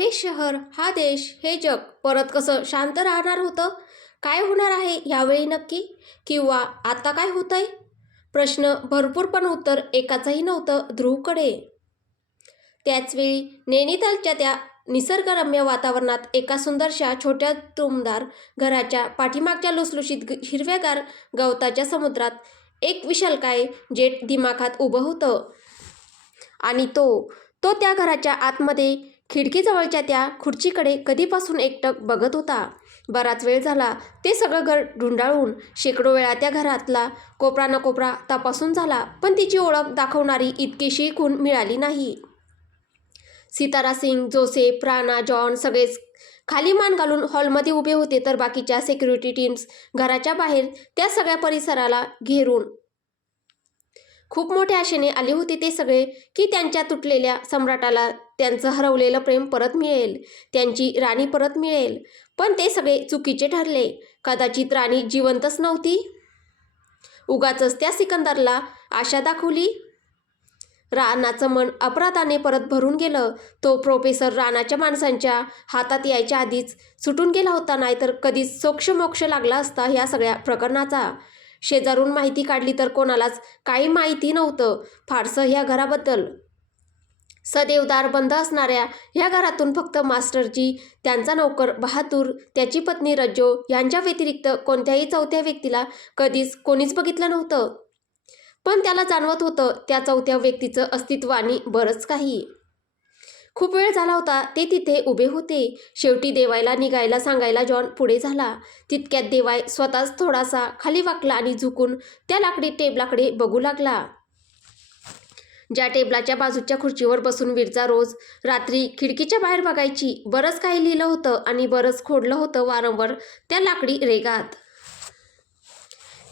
हे शहर, हा देश, हे जग परत कसं शांत राहणार होतं? काय होणार आहे यावेळी नक्की? किंवा आता काय होतंय? प्रश्न भरपूर पण उत्तर एकाचंही नव्हतं ध्रुवकडे. त्याचवेळी नैनितालच्या त्या निसर्गरम्य वातावरणात एका सुंदरशा छोट्या टुमदार घराच्या पाठीमागच्या लुसलुशीत हिरव्यागार गवताच्या समुद्रात एक विशालकाय जेट दिमाखात उभं होतं. आणि तो तो त्या घराच्या आतमध्ये खिडकीजवळच्या त्या खुर्चीकडे कधीपासून एकटक बघत होता. बराच वेळ झाला ते सगळं घर ढुंडाळून, शेकडो वेळा त्या घरातला कोपरा न कोपरा तपासून झाला, पण तिची ओळख दाखवणारी इतकीशी खूण मिळाली नाही. सितारा सिंग, जोसेफ, राणा, जॉन सगळेच खाली मान घालून हॉलमध्ये उभे होते, तर बाकीच्या सिक्युरिटी टीम्स घराच्या बाहेर त्या सगळ्या परिसराला घेरून खूप मोठ्या आशेने आले होते ते सगळे, की त्यांच्या तुटलेल्या सम्राटाला त्यांचं हरवलेलं प्रेम परत मिळेल, त्यांची राणी परत मिळेल. पण ते सगळे चुकीचे ठरले. कदाचित राणी जिवंतच नव्हती. उगाचच त्या सिकंदरला आशा दाखवली. राणाचं मन अपराधाने परत भरून गेलं. तो प्रोफेसर राणाच्या माणसांच्या हातात यायच्या आधीच सुटून गेला होता, नाहीतर कधीच सोक्षमोक्ष लागला असता ह्या सगळ्या प्रकरणाचा. शेजारून माहिती काढली तर कोणालाच काही माहिती नव्हतं फारसं ह्या घराबद्दल. सदैव दार बंद असणाऱ्या ह्या घरातून फक्त मास्टरजी, त्यांचा नौकर बहादूर, त्याची पत्नी रज्जो यांच्या व्यतिरिक्त कोणत्याही चौथ्या व्यक्तीला कधीच कोणीच बघितलं नव्हतं. पण त्याला जाणवत होतं त्या चौथ्या व्यक्तीचं अस्तित्व आणि बरंच काही. खूप वेळ झाला होता ते तिथे उभे होते. शेवटी देवायला निघायला सांगायला जॉन पुढे झाला. तितक्यात देवाय स्वतःच थोडासा खाली वाकला आणि झुकून त्या लाकडी टेबलाकडे बघू लागला. ज्या टेबलाच्या बाजूच्या खुर्चीवर बसून विरजा रोज रात्री खिडकीच्या बाहेर बघायची. बरंच काही लिहिलं होतं आणि बरंच खोडलं होतं वारंवार त्या लाकडी रेघात.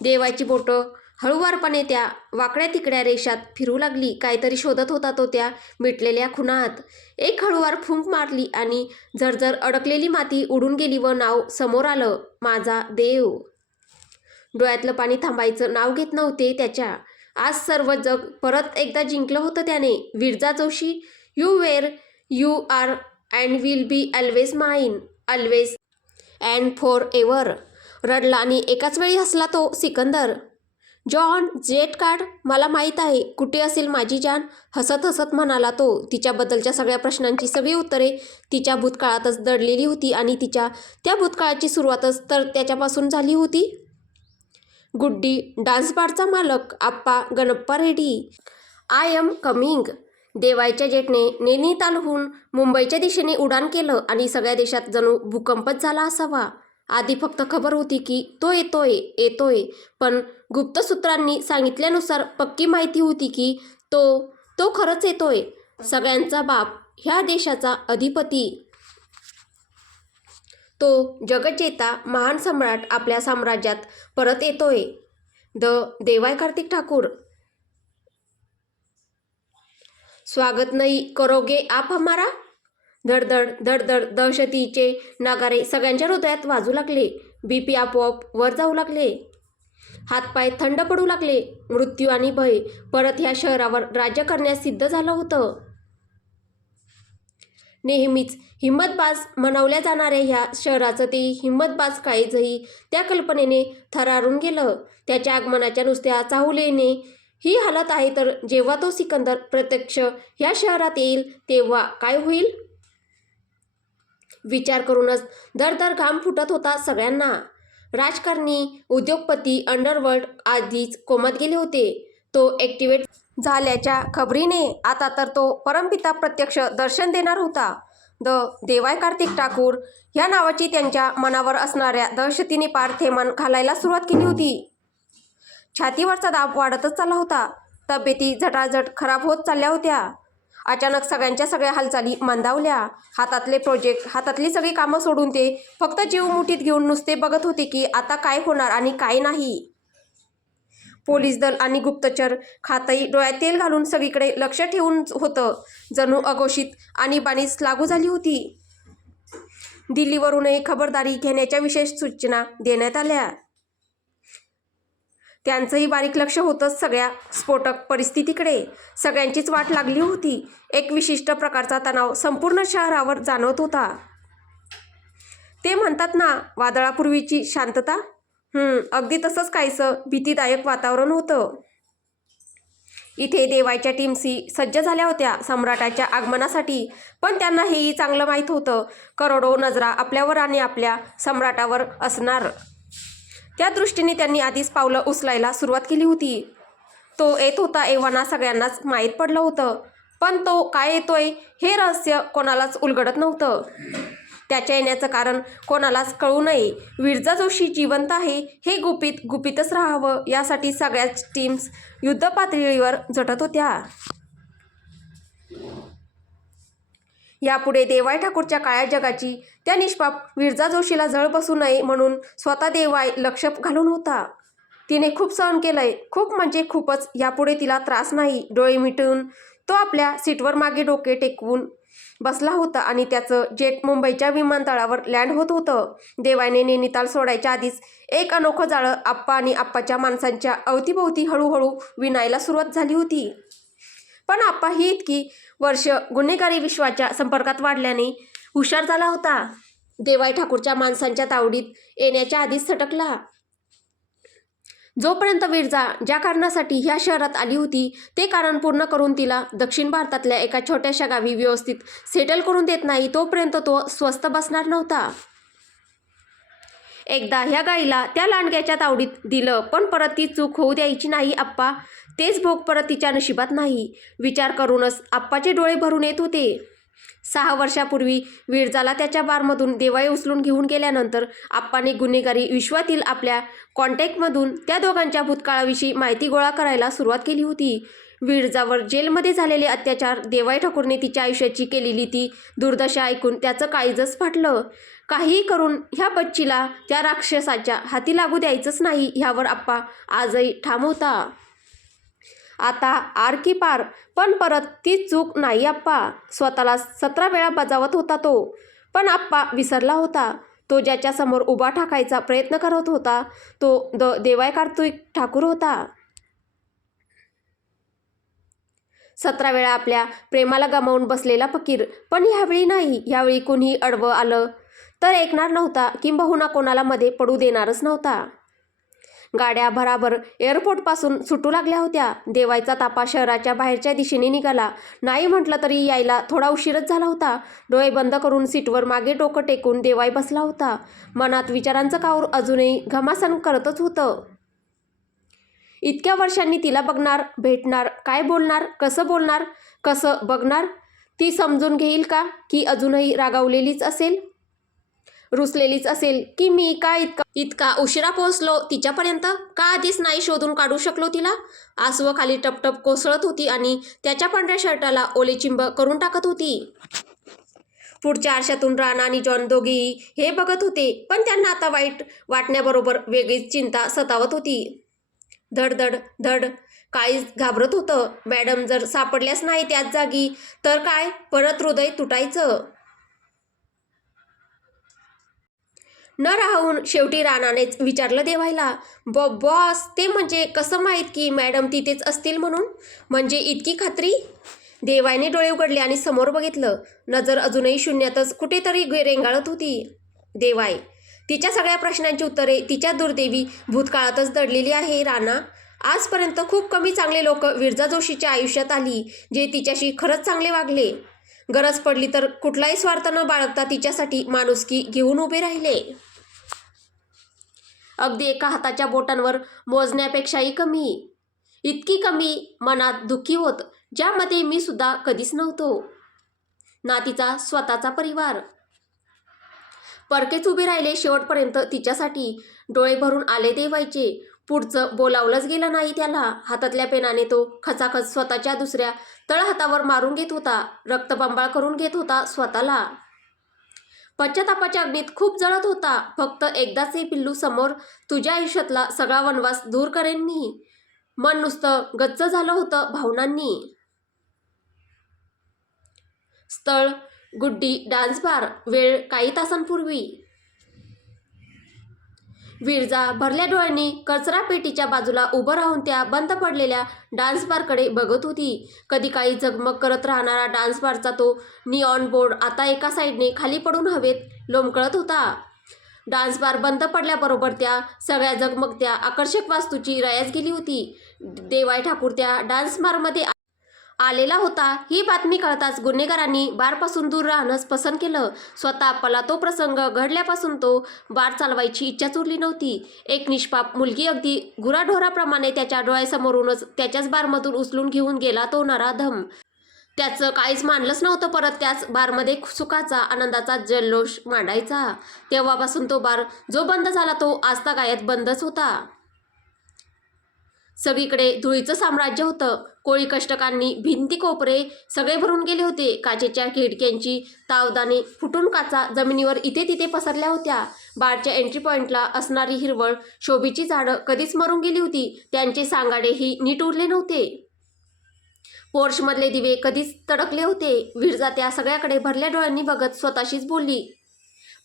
देवायची बोटं हळूवारपणे त्या वाकड्या तिकड्या रेषात फिरू लागली. काहीतरी शोधत होता तो त्या मिटलेल्या खुणात. एक हळूवार फुंक मारली आणि झरझर अडकलेली माती उडून गेली व नाव समोर आलं, माझा देव. डोळ्यातलं पाणी थांबायचं नाव घेत नव्हते त्याच्या. आज सर्व जग परत एकदा जिंकलं होतं त्याने. Viraja Joshi, you where you are and will be always mine, always and for ever. रडला आणि एकाच वेळी हसला तो सिकंदर. जॉन, जेट काढ, मला माहीत आहे कुठे असेल माझी जान, हसत हसत म्हणाला तो. तिच्याबद्दलच्या सगळ्या प्रश्नांची सगळी उत्तरे तिच्या भूतकाळातच दडलेली होती आणि तिच्या त्या भूतकाळाची सुरुवातच तर त्याच्यापासून झाली होती. गुड्डी, डान्स बारचा मालक, आप्पा गणप्पा रेडी, आय एम कमिंग. देवायच्या जेटने नैनितालहून मुंबईच्या दिशेने उड्डाण केलं आणि सगळ्या देशात जणू भूकंपच झाला असावा. आधी फक्त खबर होती की तो येतोय, पण गुप्त सूत्रांनी सांगितल्यानुसार पक्की माहिती होती की तो खरंच येतोय. सगळ्यांचा बाप, ह्या देशाचा अधिपती, तो जगज्जेता महान सम्राट आपल्या साम्राज्यात परत येतोय. देवाय कार्तिक ठाकूर. स्वागत नहीं करोगे आप हमारा. धडधड धडधड दहशतीचे नगारे सगळ्यांच्या हृदयात वाजू लागले. बीपी आपोआप वर जाऊ लागले. हातपाय थंड पडू लागले. मृत्यू आणि भय परत ह्या शहरावर राज्य करण्यास सिद्ध झालं होतं. नेहमीच हिम्मतबाज म्हणवल्या जाणाऱ्या ह्या शहराचं ते हिम्मतबाज काळीजही त्या कल्पनेने थरारून गेलं. त्याच्या आगमनाच्या नुसत्या चाहुलेने ही हालत आहे, तर जेव्हा तो सिकंदर प्रत्यक्ष ह्या शहरात येईल तेव्हा काय होईल? विचार करूनच दरदर घाम फुटत होता सगळ्यांना. राजकारणी, उद्योगपती, अंडरवर्ल्ड आधीच कोमात गेले होते. तो ॲक्टिवेट झाल्याच्या खबरीने आता तर तो परमपिता प्रत्यक्ष दर्शन देणार होता. देवाय कार्तिक ठाकूर ह्या नावाची त्यांच्या मनावर असणाऱ्या दहशतीने पार थैमान घालायला सुरुवात केली होती. छातीवरचा दाब वाढतच चालला होता. तब्येती झटाझट खराब होत चालल्या होत्या. अचानक सगळ्यांच्या सगळ्या हालचाली मंदावल्या. हातातले प्रोजेक्ट, हातातली सगळी कामं सोडून ते फक्त जीव मुठीत घेऊन नुसते बघत होते की आता काय होणार आणि काय नाही. पोलीस दल आणि गुप्तचर खातही डोळ्यात तेल घालून सगळीकडे लक्ष ठेवून होतं. जणू अघोषित आणीबाणीच लागू झाली होती. दिल्लीवरूनही खबरदारी घेण्याच्या विशेष सूचना देण्यात आल्या. त्यांचंही बारीक लक्ष होतंच सगळ्या स्फोटक परिस्थितीकडे. सगळ्यांचीच वाट लागली होती. एक विशिष्ट प्रकारचा तणाव संपूर्ण शहरावर जाणवत होता. ते म्हणतात ना, वादळापूर्वीची शांतता. अगदी तसंच काहीसं भीतीदायक वातावरण होतं. इथे देवायच्या टीम्सही सज्ज झाल्या होत्या सम्राटाच्या आगमनासाठी. पण त्यांना हेही चांगलं माहीत होतं, करोडो नजरा आपल्यावर आणि आपल्या सम्राटावर असणार. त्या दृष्टीने त्यांनी आधीच पावलं उचलायला सुरुवात केली होती. तो येत होता एव्हाना सगळ्यांनाच माहीत पडलं होतं. पण तो काय येतोय हे रहस्य कोणालाच उलगडत नव्हतं. त्याच्या येण्याचं कारण कोणालाच कळू नये. विरजा जोशी जिवंत आहे हे गुपितच राहावं यासाठी सगळ्याच टीम्स युद्धपातळीवर झटत होत्या. यापुढे देवाय ठाकूरच्या काळ्या जगाची त्या निष्पाप विरजा जोशीला झळ बसू नये म्हणून स्वतः देवाय लक्ष घालून होता. तिने खूप सहन केलंय, खूप म्हणजे खूपच. यापुढे तिला त्रास नाही. डोळे मिटून तो आपल्या सीटवर मागे डोके टेकवून बसला होता आणि त्याचं जेट मुंबईच्या विमानतळावर लँड होत होतं. देवायने नैनिताल सोडायच्या आधीच एक अनोखं जाळं आप्पा आणि आप्पाच्या माणसांच्या अवतीभोवती हळूहळू विणायला सुरुवात झाली होती. पण आप्पा ही इतकी वर्ष गुन्हेगारी विश्वाच्या संपर्कात वाढल्याने हुशार झाला होता. देवाय ठाकूरच्या माणसांच्या तावडीत येण्याच्या आधीच सटकला. जोपर्यंत विरजा ज्या कारणासाठी ह्या शहरात आली होती ते कारण पूर्ण करून तिला दक्षिण भारतातल्या एका छोट्याशा गावी व्यवस्थित सेटल करून देत नाही तोपर्यंत तो स्वस्थ बसणार नव्हता. एकदा ह्या गाईला त्या लांडग्याच्या तावडीत दिलं, पण परत ती चूक होऊ द्यायची नाही आप्पा. तेच भोग परत तिच्या नशिबात नाही. विचार करूनच आप्पाचे डोळे भरून येत होते. 6 वर्षापूर्वी विरजाला त्याच्या बारमधून देवाई उचलून घेऊन गेल्यानंतर आप्पाने गुन्हेगारी विश्वातील आपल्या कॉन्टॅक्टमधून त्या दोघांच्या भूतकाळाविषयी माहिती गोळा करायला सुरुवात केली होती. विरजावर जेलमध्ये झालेले अत्याचार, देवाई ठाकूरने तिच्या आयुष्याची केलेली ती दुर्दशा ऐकून त्याचं काळीजच फाटलं. काहीही करून ह्या बच्चीला त्या राक्षसाच्या हाती लागू द्यायचंच नाही ह्यावर आप्पा आजही ठाम होता. आता आर की पार. पण परत ती चूक नाही आप्पा. स्वतःला 17 वेळा बजावत होता तो. पण आप्पा विसरला होता. तो ज्याच्या समोर उभा ठाकायचा प्रयत्न करत होता तो देवाय कार्तिक ठाकूर होता. 17 वेळा आपल्या प्रेमाला गमावून बसलेला फकीर. पण ह्यावेळी नाही. ह्यावेळी कुणीही अडवं आलं तर ऐकणार नव्हता, किंबहुना कोणाला मध्ये पडू देणारच नव्हता. गाड्या भराभर एअरपोर्टपासून सुटू लागल्या होत्या. देवायचा ताफा शहराच्या बाहेरच्या दिशेने निघाला. नाही म्हटलं तरी यायला थोडा उशीरच झाला होता. डोळे बंद करून सीटवर मागे डोकं टेकून देवाई बसला होता. मनात विचारांचं काऊर अजूनही घमासान करतच होतं. इतक्या वर्षांनी तिला बघणार, भेटणार, काय बोलणार, कसं बघणार? ती समजून घेईल का, की अजूनही रागावलेलीच असेल, रुसलेलीच असेल? की मी का इतका उशिरा पोहोचलो तिच्यापर्यंत? का आधीच नाही शोधून काढू शकलो तिला? आसवं खाली टपटप कोसळत होती आणि त्याच्या पांढऱ्या शर्टाला ओलेचिंब करून टाकत होती. पुढच्या आरशातून राणा आणि जॉन दोघेही हे बघत होते. पण त्यांना आता वाईट वाटण्याबरोबर वेगळीच चिंता सतावत होती. धड धड काळीज घाबरत होतं. मॅडम जर सापडल्याच नाही त्याच जागी तर काय? परत हृदय तुटायचं. न राहून शेवटी राणानेच विचारलं देवायला, बॉस, ते म्हणजे कसं माहीत की मॅडम तिथेच असतील म्हणून? म्हणजे इतकी खात्री? देवायने डोळे उघडले आणि समोर बघितलं. नजर अजूनही शून्यातच कुठेतरी रेंगाळत होती. देवाय, तिच्या सगळ्या प्रश्नांची उत्तरे तिच्या दुर्दैवी भूतकाळातच दडलेली आहे राणा. आजपर्यंत खूप कमी चांगले लोक विरजा जोशीच्या आयुष्यात आली जे तिच्याशी खरंच चांगले वागले. गरज पडली तर कुठलाही स्वार्थ न बाळगता तिच्यासाठी माणुसकी घेऊन उभे राहिले. अगदी एका हाताच्या बोटांवर मोजण्यापेक्षाही कमी. इतकी कमी मनात दुःखी होत ज्यामध्ये मी सुद्धा कधीच नव्हतो. ना तिचा स्वतःचा परिवार. परकेच उभे राहिले शेवटपर्यंत तिच्यासाठी. डोळे भरून आले देवायचे. पुढचं बोलावलंच गेलं नाही त्याला. हातातल्या पेनाने तो खचाखच स्वतःच्या दुसऱ्या तळहातावर मारून घेत होता. रक्तबंबाळ करून घेत होता स्वतःला. पश्चातापाच्या अग्नीत खूप जळत होता. फक्त एकदाच हे पिल्लू समोर, तुझ्या आयुष्यातला सगळा वनवास दूर करेन मी. मन नुसतं गच्च झालं होतं भावनांनी. स्थळ गुड्डी डान्स बार. वेळ काही तासांपूर्वी. विरजा भरल्या डोळ्यांनी कचरा पेटीच्या बाजूला उभं राहून त्या बंद पडलेल्या डान्स बारकडे बघत होती. कधी काही झगमग करत राहणारा डान्स बारचा तो निऑन बोर्ड आता एका साईडने खाली पडून हवेत लोंबकळत होता. डान्स बार बंद पडल्याबरोबर त्या सगळ्या झगमगत्या आकर्षक वास्तूची रयास गेली होती. देवाय ठाकूर त्या डान्स बारमध्ये आलेला होता. ही बातमी कळताच गुन्हेगारांनी बारपासून दूर राहणंच पसंत केलं. स्वतः आप्पाला तो प्रसंग घडल्यापासून तो बार चालवायची इच्छाच उरली नव्हती. एक निष्पाप मुलगी अगदी गुराढोराप्रमाणे त्याच्या डोळ्यासमोरूनच त्याच्याच बारमधून उचलून घेऊन गेला तो नराधम. त्याचं काहीच मानलंच नव्हतं. परत त्याच बारमध्ये सुखाचा आनंदाचा जल्लोष मांडायचा. तेव्हापासून तो बार जो बंद झाला तो आजतागायत बंदच होता. सगळीकडे धुळीचं साम्राज्य होतं. कोळी कष्टकांनी भिंती कोपरे सगळे भरून गेले होते. काचेच्या खिडक्यांची तावदाने फुटून काचा जमिनीवर इथे तिथे पसरल्या होत्या. बारच्या एंट्री पॉइंटला असणारी हिरवळ शोभीची झाडं कधीच मरून गेली होती. त्यांचे सांगाडेही नीट उरले नव्हते. पोर्शमधले दिवे कधीच तडकले होते. विरजा त्या सगळ्याकडे भरल्या डोळ्यांनी बघत स्वतःशीच बोलली,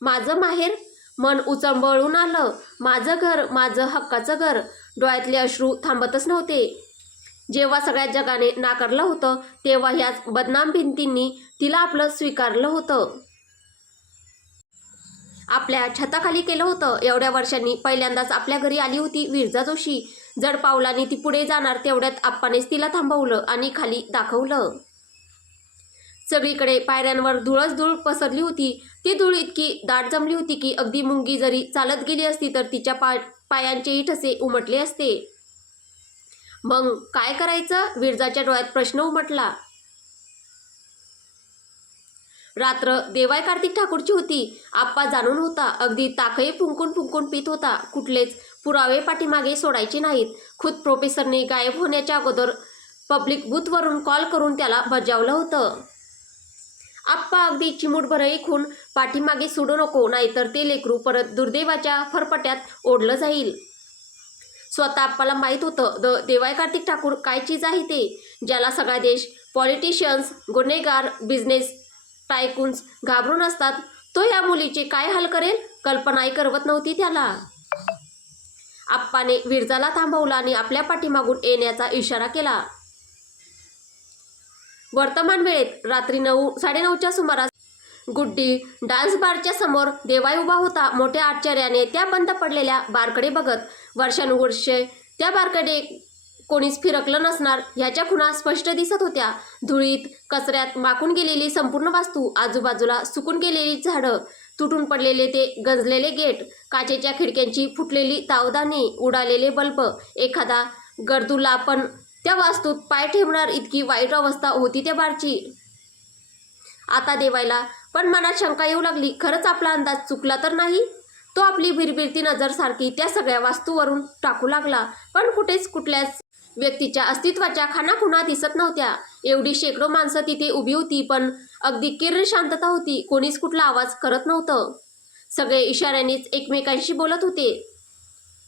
माझं माहेर. मन उचंबळून आलं. माझं घर, माझं हक्काचं घर. डोळ्यातले अश्रू थांबतच नव्हते. जेव्हा सगळ्या जगाने नाकारलं होतं तेव्हा ह्याच बदनाम भिंतींनी तिला आपलं स्वीकारलं होतं. आपल्या छताखाली केलं होतं. एवढ्या वर्षांनी पहिल्यांदाच आपल्या घरी आली होती विरजा जोशी. जड पावलांनी ती पुढे जाणार तेवढ्यात आप्पानेच तिला थांबवलं आणि खाली दाखवलं. सगळीकडे पायऱ्यांवर धूळच धूळ पसरली होती. ती धूळ इतकी दाट जमली होती की अगदी मुंगी जरी चालत गेली असती तर तिच्या पायांचेही ठसे उमटले असते. मग काय करायचं? विरजाच्या डोळ्यात प्रश्न उमटला. रात्र देवाय कार्तिक ठाकूरची होती. आप्पा जाणून होता. अगदी ताकही फुंकून फुंकून पित होता. कुठलेच पुरावे पाठीमागे सोडायचे नाहीत. खुद प्रोफेसरने गायब होण्याच्या अगोदर पब्लिक बूथवरून कॉल करून त्याला बजावलं होतं. आप्पा अगदी चिमूटभरही खून पाठीमागे सोडू नको, नाहीतर ते लेकरू परत दुर्दैवाच्या फरफट्यात ओढलं जाईल. स्वतः आप्पाला माहीत होतं देवाय कार्तिक ठाकूर काय चीज आहे ते, ज्याला सगळा देश, पॉलिटिशियन्स, गुन्हेगार, बिझनेस टायकून्स घाबरून असतात. तो या मुलीचे काय हाल करेल कल्पनाही करवत नव्हती त्याला. आप्पाने विरजाला थांबवलं आणि आपल्या पाठीमागून येण्याचा इशारा केला. वर्तमान वेळेत रात्री 9:30च्या सुमारास गुड्डी डान्स बारच्या समोर देवाय उभा होता. मोठ्या आश्चर्याने त्या बंद पडलेल्या बारकडे बघत. वर्षानुवर्षे त्या बारकडे कोणीच फिरकलं नसणार ह्याच्या खुणा स्पष्ट दिसत होत्या. धुळीत कचऱ्यात माखून गेलेली संपूर्ण वास्तू, आजूबाजूला सुकून गेलेली झाडं, तुटून पडलेले ते गंजलेले गेट, काचेच्या खिडक्यांची फुटलेली तावदाने, उडालेले बल्ब. एखादा गरदुला पण त्या वास्तूत पाय ठेवणार इतकी वाईट अवस्था होती त्या बारची. आता देवायला पण मनात शंका येऊ लागली. खरंच आपला अंदाज चुकला तर नाही? तो आपली भिरभिरती नजर सारखी त्या सगळ्या वास्तूवरून टाकू लागला. पण कुठेच कुठल्याच व्यक्तीच्या अस्तित्वाच्या खाणाखुणा दिसत नव्हत्या. एवढी शेकडो माणसं तिथे उभी होती पण अगदी किर्र शांतता होती. कोणीच कुठला आवाज करत नव्हतं. सगळे इशाऱ्यानेच एकमेकांशी बोलत होते.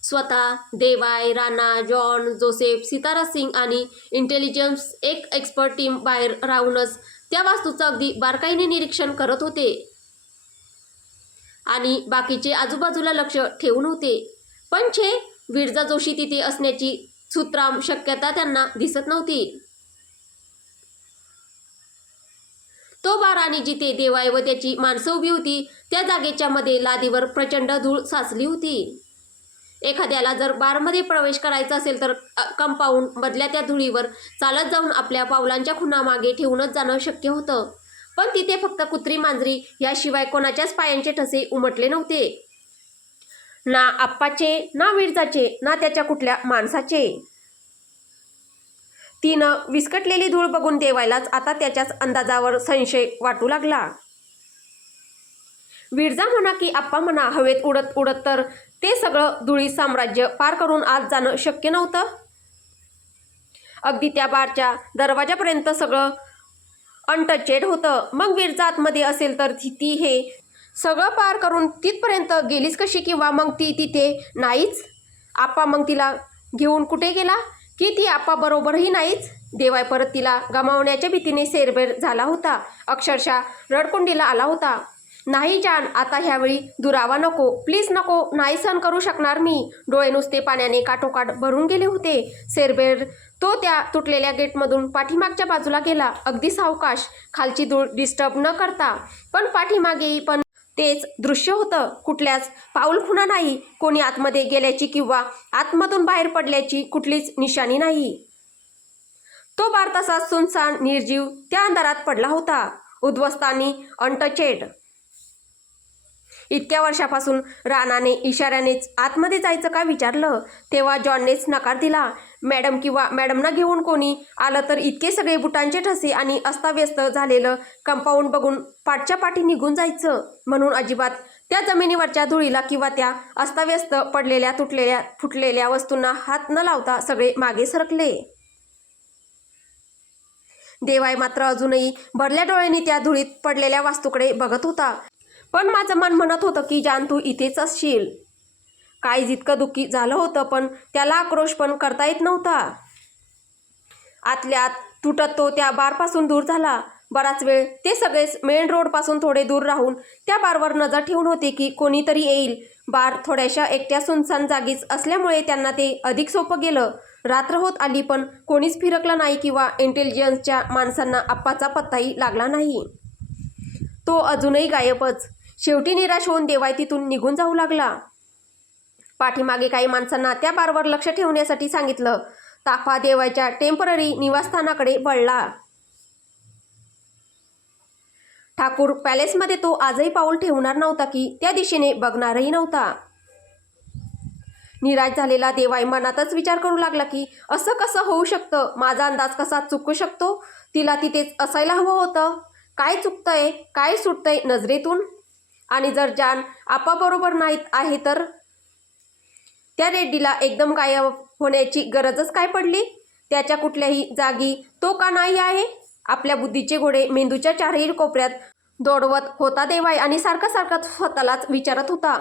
स्वतः देवाय, राणा, जॉन, जोसेफ, सितारा सिंग आणि इंटेलिजन्स एक एक्सपर्ट टीम बाहेर राहूनच त्या वास्तूचं अगदी बारकाईने निरीक्षण करत होते आणि बाकीचे आजूबाजूला लक्ष ठेवून होते. पण विरजा जोशी तिथे असण्याची सुत्राम शक्यता त्यांना दिसत नव्हती. तो बार आणि जिथे देवाय व त्याची माणसं उभी होती त्या जागेच्या मध्ये लादीवर प्रचंड धूळ साचली होती. एखाद्याला जर बारमध्ये प्रवेश करायचा असेल तर कंपाऊंड मधल्या त्या धुळीवर चालत जाऊन आपल्या पावलांच्या खुणा मागे ठेवूनच जाणं शक्य होतं. पण तिथे फक्त कुत्री मांजरी याशिवाय कोणाच्याच पायांचे ठसे उमटले नव्हते. ना आप्पाचे, ना विरजाचे, ना त्याच्या कुठल्या माणसाचे. तिनं विस्कटलेली धूळ बघून देवायलाच आता त्याच्याच अंदाजावर संशय वाटू लागला. विरजा म्हणा की आप्पा म्हणा, हवेत उडत उडत तर ते सगळं धुळी साम्राज्य पार करून आत जाणं शक्य नव्हतं. अगदी त्या बारच्या दरवाजापर्यंत सगळं अनटचेड होतं. मग विरजा आतमध्ये असेल तर ती हे सगळं पार करून तिथपर्यंत गेलीच कशी? किंवा मग ती तिथे नाहीच? आप्पा मग तिला घेऊन कुठे गेला? की ती आप्पा बरोबरही नाहीच? देवाय परत तिला गमावण्याच्या भीतीने सेरबेर झाला होता. अक्षरशः रडकुंडीला आला होता. नाही जान, आता ह्यावेळी दुरावा नको, प्लीज नको, नाही सहन करू शकणार मी. डोळे नुसते पाण्याने काठोकाठ भरून गेले होते. सेरबेर तो त्या तुटलेल्या गेटमधून पाठीमागच्या बाजूला गेला, अगदी सावकाश, खालची धूळ डिस्टर्ब न करता. पण पाठीमागेही पण तेच दृश्य होतं. कुठल्याच पाऊलखुणा नाही, कोणी आतमध्ये गेल्याची किंवा आतमधून बाहेर पडल्याची कुठलीच निशाणी नाही. तो बार तसाच सुनसान निर्जीव त्या अंधारात पडला होता, उद्ध्वस्त आणि अनटचेड. इतक्या वर्षापासून रानाने इशाऱ्यानेच आतमध्ये जायचं का विचारलं, तेव्हा जॉननेच नकार दिला. मॅडम किंवा मॅडमना घेऊन कोणी आलं तर इतके सगळे बुटांचे ठसे आणि अस्ताव्यस्त झालेलं कंपाऊंड बघून पाठच्या पाठी निघून जायचं, म्हणून अजिबात त्या जमिनीवरच्या धुळीला किंवा त्या अस्ताव्यस्त पडलेल्या तुटलेल्या फुटलेल्या वस्तूंना हात न लावता सगळे मागे सरकले. देवाय मात्र अजूनही भरल्या डोळ्यांनी त्या धुळीत पडलेल्या वास्तूकडे बघत होता. पण माझं मन म्हणत होतं की जान, तू इथेच असशील. काय जितकं दुःखी झालं होतं, पण त्याला आक्रोश पण करता येत नव्हता. आतल्या आत तुटत तो त्या बारपासून दूर झाला. बराच वेळ ते सगळेच मेन रोडपासून थोडे दूर राहून त्या बारवर नजर ठेवून होते की कोणीतरी येईल. बार थोड्याशा एकट्या सुनसान जागीच असल्यामुळे त्यांना ते अधिक सोपं गेलं. रात्र होत आली पण कोणीच फिरकलं नाही किंवा इंटेलिजन्सच्या माणसांना आप्पाचा पत्ताही लागला नाही. तो अजूनही गायबच. शेवटी निराश होऊन देवाय तिथून निघून जाऊ लागला. पाठीमागे काही माणसांना त्या बारवर लक्ष ठेवण्यासाठी सांगितलं. ताफा देवायच्या टेम्पररी निवासस्थानाकडे वळला. ठाकूर पॅलेसमध्ये तो आजही पाऊल ठेवणार नव्हता की त्या दिशेने बघणारही नव्हता. निराश झालेला देवाय मनातच विचार करू लागला की असं कसं होऊ शकतं, माझा अंदाज कसा चुकू शकतो. तिला तिथेच असायला हवं होतं. काय चुकतंय, काय सुटतंय नजरेतून. आणि जर जान आपाबरोबर नाहीत आहे तर त्या रेड्डीला एकदम गायब होण्याची गरजच काय पडली. त्याच्या कुठल्याही जागी तो का नाही आहे. आपल्या बुद्धीचे घोडे मेंदूच्या चारही कोपऱ्यात दौडवत होता देवाय आणि सारखा सारखा स्वतःलाच विचारत होता,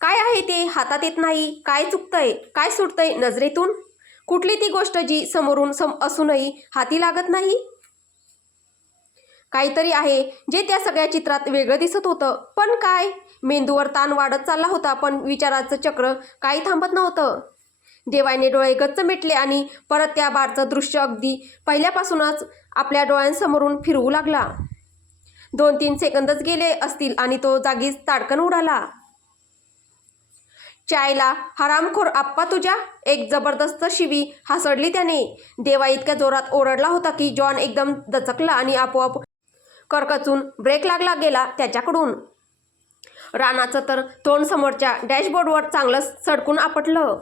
काय आहे ते हातात येत नाही, काय चुकतंय, काय सुटतंय नजरेतून. कुठली ती गोष्ट जी समोरून असूनही हाती लागत नाही. काहीतरी आहे जे त्या सगळ्या चित्रात वेगळं दिसत होतं. पण काय. मेंदूवर ताण वाढत चालला होता पण विचाराचं चक्र काही थांबत नव्हतं. देवायने डोळे गच्च मिटले आणि परत त्या बारचं दृश्य अगदी पहिल्यापासूनच आपल्या डोळ्यांसमोरून फिरवू लागला. 2-3 सेकंदच गेले असतील आणि तो जागीच ताडकन उडाला. चायला हरामखोर आप्पा तुझ्या, एक जबरदस्त शिवी हासडली त्याने. देवा इतक्या जोरात ओरडला होता की जॉन एकदम दचकला आणि आपोआप करकचून ब्रेक लागला गेला त्याच्याकडून. रानाचं तर तोंड समोरच्या डॅशबोर्डवर चांगलंच सडकून आपटलं.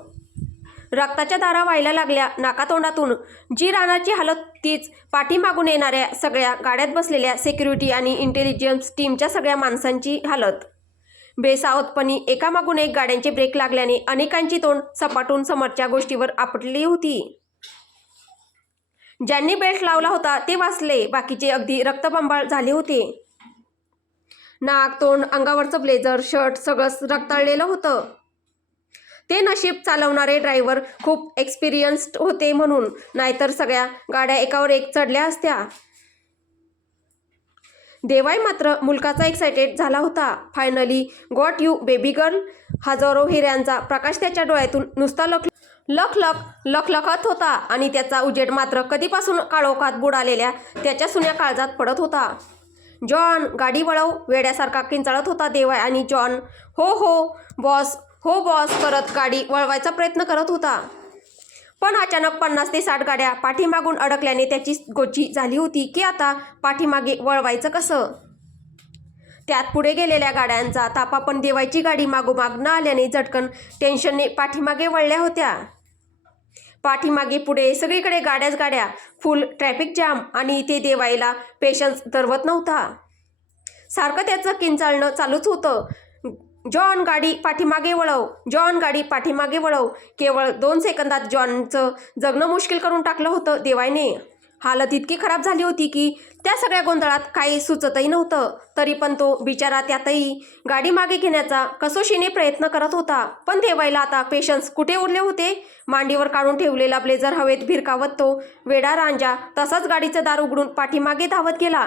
रक्ताच्या धारा व्हायला लागल्या नाकातोंडातून. जी रानाची हालत तीच पाठीमागून येणाऱ्या सगळ्या गाड्यात बसलेल्या सिक्युरिटी आणि इंटेलिजन्स टीमच्या सगळ्या माणसांची हालत. बेसावतपणी एकामागून एक गाड्यांचे ब्रेक लागल्याने अनेकांची तोंड सपाटून समोरच्या गोष्टीवर आपटली होती. ज्यांनी बेल्ट लावला होता ते वाचले, बाकीचे अगदी रक्तबंबाळ झाले होते. नाक, तोंड, अंगावरचं ब्लेझर, शर्ट सगळंच रक्ताळलेलं होतं. ते नशीब चालवणारे ड्रायव्हर खूप एक्सपिरियन्स्ड होते म्हणून, नाहीतर सगळ्या गाड्या एकावर एक चढल्या असत्या. देवाय मात्र मुलकाचा एक्सायटेड झाला होता. Finally got you baby girl. हजारो हिऱ्यांचा प्रकाश त्याच्या डोळ्यातून नुसता लखलखत होता आणि त्याचा उजेड मात्र कधीपासून काळोखात बुडालेल्या त्याच्या सुन्या काळजात पडत होता. जॉन, गाडी वळव, वेड्यासारखा किंचाळत होता देवाय आणि जॉन हो बॉस करत गाडी वळवायचा प्रयत्न करत होता. पण अचानक 50 ते 60 गाड्या पाठीमागून अडकल्याने त्याची गोची झाली होती की आता पाठीमागे वळवायचं कसं. त्यात पुढे गेलेल्या गाड्यांचा ताफा पण देवायची गाडी मागोमाग न आल्याने झटकन टेन्शनने पाठीमागे वळल्या होत्या. पाठीमागे पुढे सगळीकडे गाड्याच गाड्या, फुल ट्रॅफिक जाम आणि इथे देवायला पेशन्स धरवत नव्हता. सारखं त्याचं किंचाळणं चालूच होतं. जॉन, गाडी पाठीमागे वळव, जॉन, गाडी पाठीमागे वळव. केवळ 2 सेकंदात जॉनचं जगणं मुश्किल करून टाकलं होतं देवायने. हालत इतकी खराब झाली होती की त्या सगळ्या गोंधळात काही सुचतही नव्हतं. तरी पण तो बिचारा त्यातही गाडी मागे घेण्याचा कसोशीने प्रयत्न करत होता. पण देवायला आता पेशन्स कुठे उरले होते. मांडीवर काढून ठेवलेला ब्लेझर हवेत भिरकावत तो वेडा रांजा तसाच गाडीचं दार उघडून पाठीमागे धावत गेला.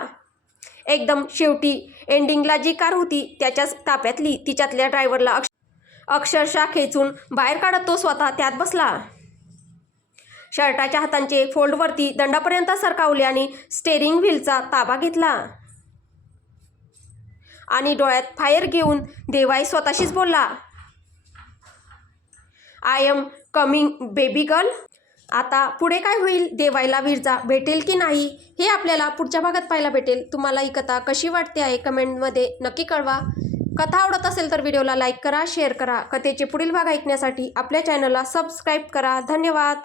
एकदम शेवटी एंडिंगला जी कार होती त्याच्याच ताफ्यातली तिच्यातल्या ड्रायव्हरला अक्षरशः खेचून बाहेर काढत तो स्वतः त्यात बसला. शर्टाच्या हातांचे फोल्डवरती दंडापर्यंत सरकावले आणि स्टेअरिंग व्हीलचा ताबा घेतला. आणि डोळ्यात फायर घेऊन देवाई स्वतःशीच बोलला, I am coming baby girl. आता पुढे काय होईल? देवाईला विरजा भेटेल की नाही हे आपल्याला पुढच्या भागात पाहायला भेटेल. तुम्हाला ही कथा कशी वाटते आहे कमेंटमध्ये नक्की कळवा. कथा आवडत असेल तर व्हिडिओला लाईक करा, शेअर करा. कथेचे पुढील भाग ऐकण्यासाठी आपल्या चॅनलला सबस्क्राईब करा. धन्यवाद.